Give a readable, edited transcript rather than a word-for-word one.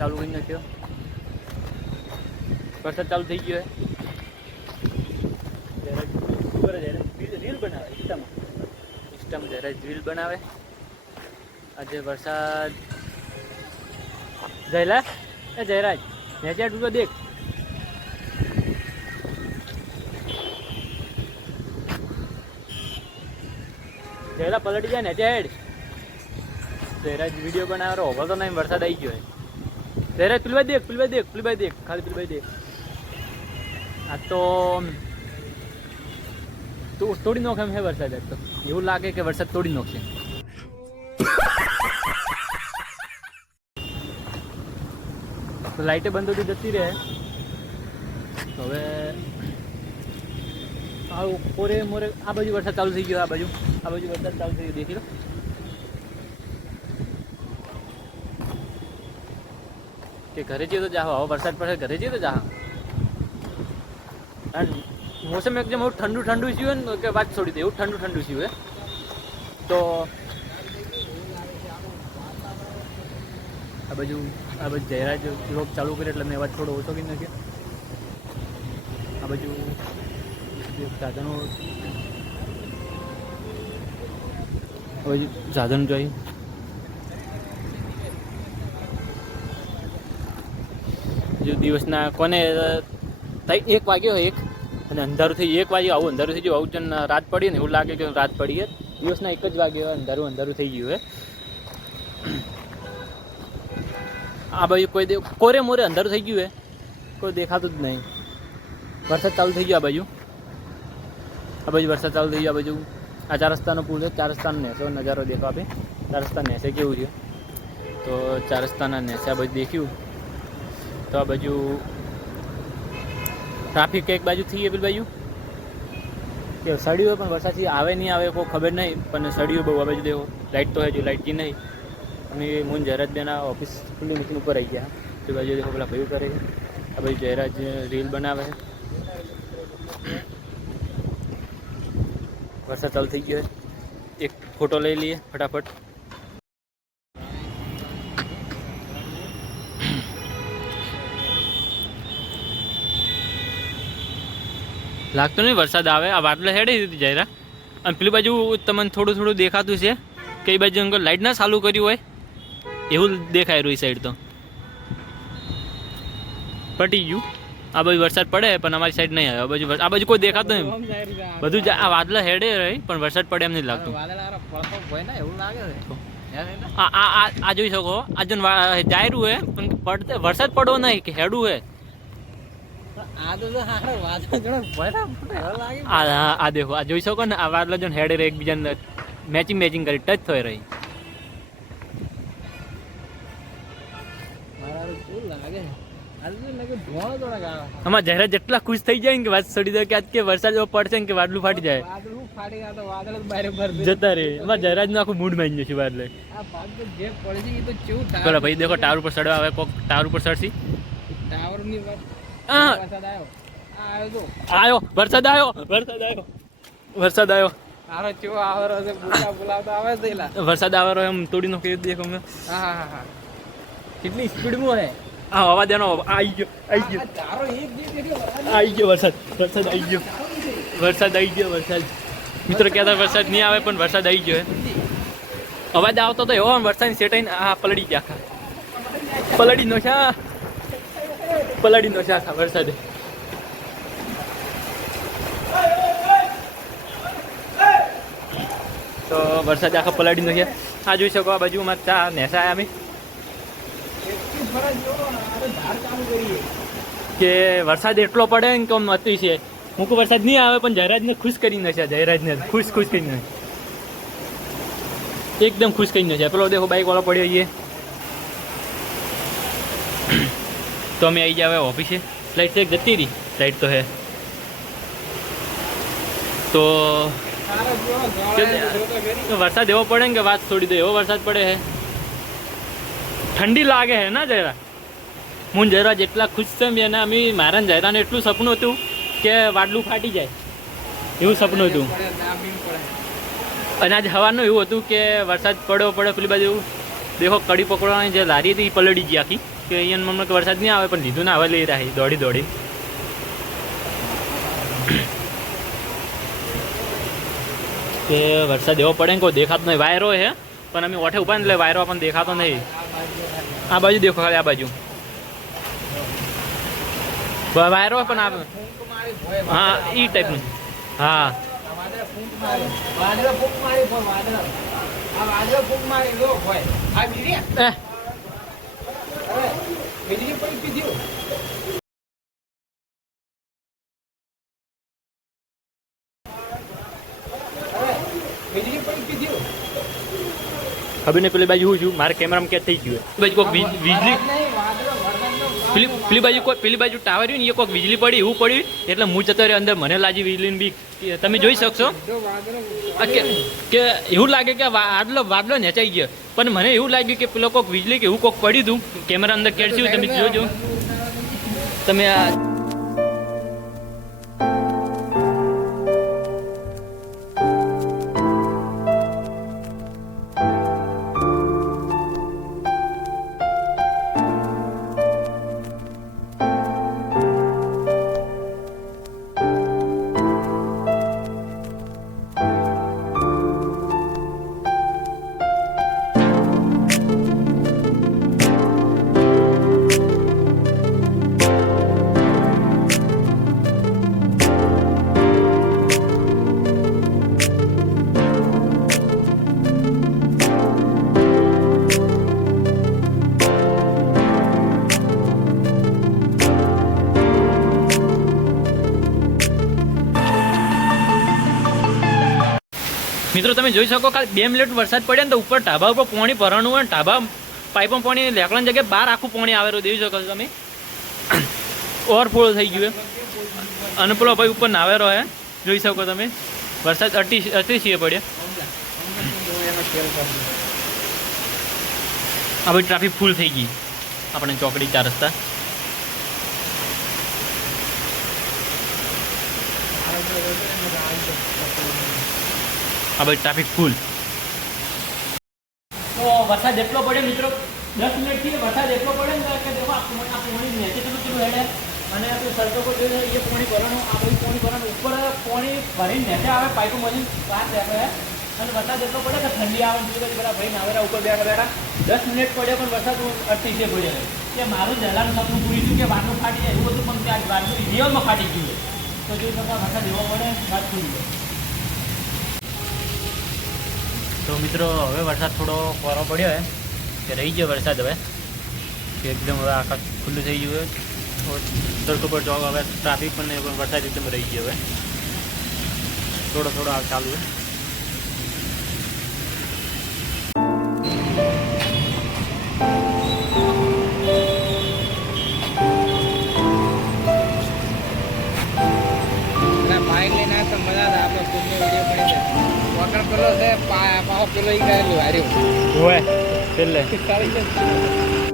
ચાલુ કરી નાખ્યો. વરસાદ ચાલુ થઈ ગયો રીલ બનાવે ઇન્સ્ટામાં જરા રીલ બનાવે. આજે વરસાદ જયલા એ જયરાજ નેચે ડૂબો દેખ. જયલા પલટી જાય નેચે હેડ. જયરાજ વિડીયો બનાવે હોગો તો નહીં વરસાદ આવી ગયો. જયરાજ પેલી ભાઈ દેખ ખાલી પેલી ભાઈ દેખ. આ તો તોડી નાખે એમ હે વરસાદ. તો એવું લાગે કે વરસાદ તોડી નાખશે. તો લાઇટે બંધ થતી જતી રહે. તો હવે પોરે મોરે આ બાજુ વરસાદ ચાલુ થઈ ગયો. આ બાજુ વરસાદ ચાલુ થઈ ગયો. દેખી લો કે ઘરે જઈએ તો જાઓ. હવે વરસાદ પડે ઘરે જઈએ તો જાઓ. મોસમ એકદમ એવું ઠંડુ થયું ને કે વાત છોડી દે. એવું ઠંડુ થયું તો આ બાજુ જયરાજ વ્લોગ ચાલુ કરે એટલે મેં અવાજ થોડો ઓછો કરી નાખ્યો. આ બાજુ સાધનો સાધન જોઈ જો દિવસના કોને 1 વાગ્યો 1 અને અંધારું થઈ 1 વાગ્યો. આવું અંધારું થઈ ગયું. આવું જન રાત પડી ને એવું લાગે કે રાત પડી. દિવસના 1 જ વાગ્યો અંધારું થઈ ગયું. આ બાજુ કોરે મોરે અંધારું થઈ ગયું. કોઈ દેખાતું જ નહીં. વરસાદ ચાલુ થઈ ગયો. આ બાજુ વરસાદ ચાલુ થઈ ગયો. આ બાજુ આ 4 રસ્તાનો પુલ છે. 4 રસ્તાનો નેસો નજારો દેખો આપે. 4 રસ્તા નેસે કેવું છે તો 4 રસ્તાના નેસે આ બાજુ દેખ્યું તો આ બાજુ ટ્રાફિક એક બાજુ થઈ પેલી બાજુ કે સળીઓ પણ વરસાદથી આવે નહીં આવે કોઈ ખબર નહીં. પણ સળીઓ બહુ આ બાજુ દેખો. લાઇટ તો હે જો લાઇટ કી નહીં. અમે મુન જયરાજ બેના ઓફિસ ખુલ્લી મૂકીને ઉપર આવી ગયા. તે બાજુ દેખો પેલા ભાઈ કરે. આ બાજુ જયરાજ રીલ બનાવે. વરસાદ ચાલુ થઈ ગયો. એક ફોટો લઈ લઈએ ફટાફટ. લાગતો નહીં વરસાદ આવે. આ વાટલે હેડી દીધી જયરા. અને પેલી બાજુ તમને થોડું દેખાતું છે. કઈ બાજુ અંકલ લાઇટ ના ચાલુ કર્યું હોય એવું દેખાય રહ્યું. સાઈડ તો પટી ગયું. આ બાજુ વરસાદ પડે પણ અમારી સાઈડ નહીં આવે. આ બાજુ કોઈ દેખાતું નહીં. બધું આ વાદળા હેડે રહી પણ વરસાદ પડે એમ નહીં લાગતું. આ જોઈ શકો. આ જો જાયરું હે પણ પડતે વરસાદ પડવો નહીં કે હેડું હે. આ દેખો આ જોઈ શકો ને. આ વાદળા જો હેડે રહે એકબીજાને મેચિંગ કરી ટચ થઈ રહી. આમાં જયરાજ જેટલા ખુશ થઈ જાય ને કે વાત છોડી દે કે આજ કે વરસાદ એવો પડશે ને કે વાદળું ફાટી જાય જતા રે. એમાં જયરાજ નું આખું મૂડ માની જશે વાદળે. પેલા ભાઈ દેખો ટાવર ઉપર ચડવા આવે. કોક ટાવર ઉપર ચડશી. આવ્યો વરસાદ આવ્યો. વરસાદ આવે એમ તોડી નાખી દેખો. કેટલી સ્પીડમાં હે. હા હવા દેનો આવી ગયો વરસાદ આવી ગયો. મિત્રો કહેતા વરસાદ નહીં આવે પણ વરસાદ આવી ગયો. અવાજ આવતો તો એવો વરસાદ સેટાઈને આ પલળી ગયા. પલળી નો છે વરસાદે. તો વરસાદ આખા પલાડી નો છે. આ જોઈ શકો. આ બાજુમાં ચા નેસા અમે કે વરસાદ એટલો પડે ને કે અતિ છે. હું કોઈ વરસાદ નહીં આવે પણ જયરાજને ખુશ કરી નાખ્યા. જયરાજને ખુશ કરી નાખ્યા. એકદમ ખુશ કરી નાખ્યા. પેલો દેખો બાઇક વાળો પડ્યો છે. તો અમે આવી ગયા ઓફિસે. લાઇટ એક જતી રહી. લાઇટ તો હે તો વરસાદ એવો પડે ને કે વાત છોડી દો. એવો વરસાદ પડે હે. ઠંડી લાગે હે ના જયરા. હું જયરા જેટલા ખુશ છે ને અમે મારા જયરાને એટલું સપનું હતું કે વાડલું ફાટી જાય એવું સપનું હતું. અને આજ સવારનું એવું હતું કે વરસાદ પડ્યો પેલી બાજુ દેખો કડી પકડવાની જે લારી હતી એ પલળી ગઈ આખી. કે અહીંયા મમ્મી કે વરસાદ નહીં આવે પણ લીધું ના આવે લઈ રહી દોડી દોડી કે વરસાદ એવો પડે ને કોઈ દેખાતો નહીં વાયરો હે પણ અમે ઓઠે ઉભા ને એટલે વાયરો આપણને દેખાતો નહીં આ બાજુ દેખો ખાલી આ બાજુ વાયરો પણ આવે હા એ ટાઈપનું હા ખબર નહીં પેલી બાજુ હું છું મારા કેમેરામાં ક્યાં થઈ ગયું બાજુ કોઈક વીજળી પેલી બાજુ ટાવર રહ્યું ને એ કોઈક વીજળી પડી એવું પડ્યું એટલે હું જતો રહ્યો અંદર મને લાગી વીજળીની બીક તમે જોઈ શકશો કે એવું લાગે કે વાદળો નેચાઈ ગયો પણ મને એવું લાગ્યું કે પેલો કોઈક વીજળી કે એવું કોઈક પડ્યું હતું કેમેરા અંદર કેળચ્યું તમે જોજો તમે આ મિત્રો તમે જોઈ શકો ખાલી 2 મિનિટ વરસાદ પડે ને તો ઉપર ઢાબા ઉપર પાણી ભરવાનું હોય ને ઢાબા પાઇપમાં પાણી લેકડાની જગ્યાએ બહાર આખું પાણી આવેલું જોઈ શકો છો તમે ઓવરફ્લો થઈ ગયું અને પેલો ભાઈ ઉપર નાવેરો હે જોઈ શકો તમે વરસાદ અતિશય પડ્યો આ ભાઈ ટ્રાફિક ફૂલ થઈ ગઈ આપણે ચોકડી 4 રસ્તા આ ભાઈ ટ્રાફિક ફૂલ તો વરસાદ એટલો પડે મિત્રો 10 મિનિટથી વરસાદ એટલો પડે ને કે દેખો આ પાણી નીચે કેટલું હેડે અને આપણે સડકો પર જોઈએ એ પાણી ભરવાનું આ બધું પાણી ભરવાનું ઉપર પાણી ભરીને નીચે આવે પાઇપો મજીને બહાર બેઠો અને વરસાદ એટલો પડે કે ઠંડી આવે બીજું બધા ભાઈ નાવેરા ઉપર બેઠા 10 મિનિટ પડે પણ વરસાદ અતિશય પડ્યો કે મારું જલાનું સપનું પૂરી થયું કે વાટલું ફાટી જાય એવું હતું પણ ત્યાં વાટલું રિયલમાં ફાટી ગયું તો જોઈ શકો વરસાદ એવો પડે વાત પૂરી જાય તો મિત્રો હવે વરસાદ થોડો કોરો પડ્યો હે કે રહી ગયો વરસાદ હવે એકદમ હવે આકાશ ખુલ્લું થઈ ગયું હોય સડકો પર ચોક હવે ટ્રાફિક પણ વરસાદ એકદમ રહી ગયો હવે થોડો થોડો ચાલુ હોય બાઇક લઈને તો મજા આવે આપણે ફૂલનો વિડીયો પડી જાય વગર પેલો છે પાહો પેલો ઈ કરેલું હાર્યું હોય પેલે સારી છે